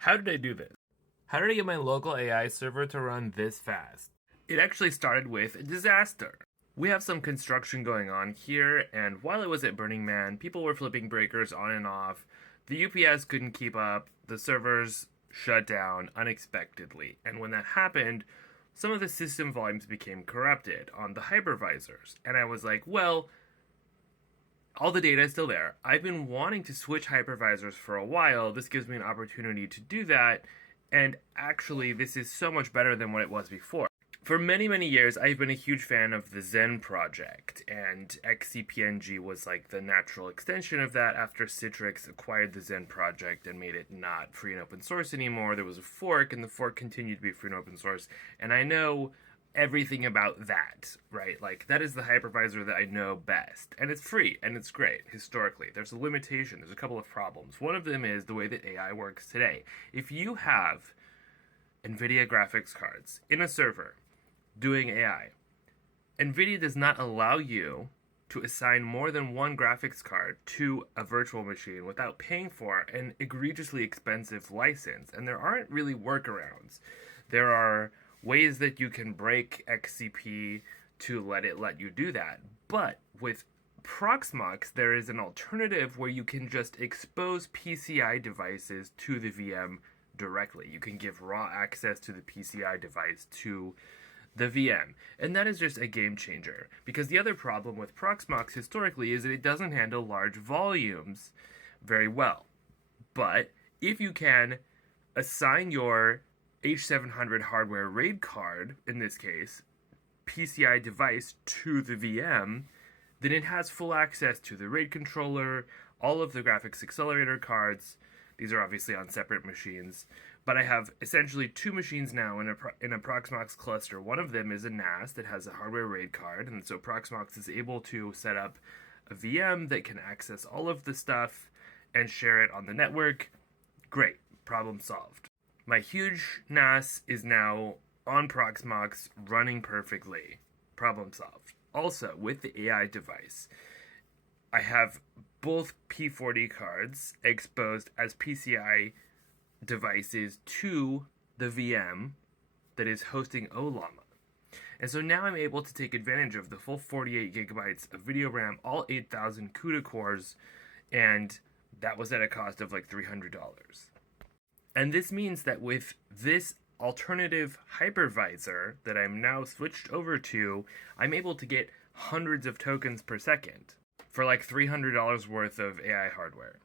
How did I do this? How did I get my local AI server to run this fast? It actually started with a disaster. We have some construction going on here, and while it was at Burning Man, people were flipping breakers on and off. The UPS couldn't keep up, the servers shut down unexpectedly, and when that happened, some of the system volumes became corrupted on the hypervisors. And I was like, well, all the data is still there. I've been wanting to switch hypervisors for a while. This gives me an opportunity to do that. And actually, this is so much better than what it was before. For many, many years, I've been a huge fan of the Zen project, and XCP was like the natural extension of that after Citrix acquired the Zen project and made it not free and open source anymore. There was a fork, and the fork continued to be free and open source. And I know everything about that, right? Like, that is the hypervisor that I know best. And it's free, and it's great, historically. There's a limitation, there's a couple of problems. One of them is the way that AI works today. If you have NVIDIA graphics cards in a server doing AI, NVIDIA does not allow you to assign more than one graphics card to a virtual machine without paying for an egregiously expensive license. And there aren't really workarounds. There are ways that you can break XCP to let you do that. But with Proxmox, there is an alternative where you can just expose PCI devices to the VM directly. You can give raw access to the PCI device to the VM. And that is just a game changer. Because the other problem with Proxmox historically is that it doesn't handle large volumes very well. But if you can assign your H700 hardware RAID card, in this case, PCI device to the VM, then it has full access to the RAID controller, all of the graphics accelerator cards. These are obviously on separate machines, but I have essentially two machines now in a Proxmox cluster. One of them is a NAS that has a hardware RAID card, and so Proxmox is able to set up a VM that can access all of the stuff and share it on the network. Great, problem solved. My huge NAS is now on Proxmox, running perfectly. Problem solved. Also, with the AI device, I have both P40 cards exposed as PCI devices to the VM that is hosting Ollama. And so now I'm able to take advantage of the full 48 gigabytes of video RAM, all 8,000 CUDA cores, and that was at a cost of like $300. And this means that with this alternative hypervisor that I'm now switched over to, I'm able to get hundreds of tokens per second for like $300 worth of AI hardware.